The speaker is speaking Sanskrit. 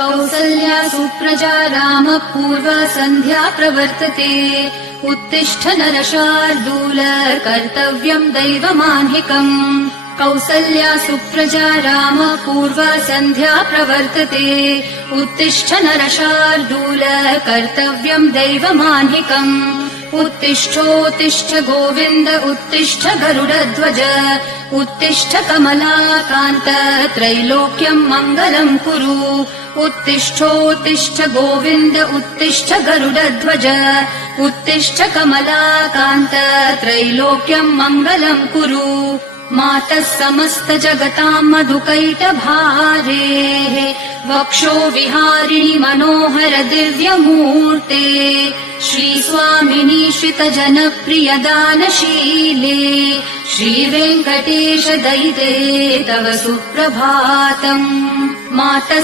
कौसल्या सुप्रजा रामः पूर्वा सन्ध्या प्रवर्तते उत्तिष्ठ नरशार्दूल कर्तव्यम् दैवमाह्निकम् कौसल्या सुप्रजा रामः पूर्वा सन्ध्या प्रवर्तते उत्तिष्ठ नरशार्दूल कर्तव्यम् दैवमाह्निकम् उत्तिष्ठोत्तिष्ठ गोविन्द उत्तिष्ठ गरुडध्वज उत्तिष्ठ कमलाकान्त त्रैलोक्यम् मङ्गलम् कुरु उत्तिष्ठोत्तिष्ठ गोविन्द उत्तिष्ठ गरुडध्वज उत्तिष्ठ कमलाकान्त त्रैलोक्यम् मङ्गलम् कुरु मातः समस्त जगताम् मधुकैटभारेः वक्षो विहारिणि मनोहर दिव्यमूर्ते श्रीस्वामिनि श्रितजनप्रिय दानशीले श्रीवेङ्कटेश दयिते तव सुप्रभातम् मातः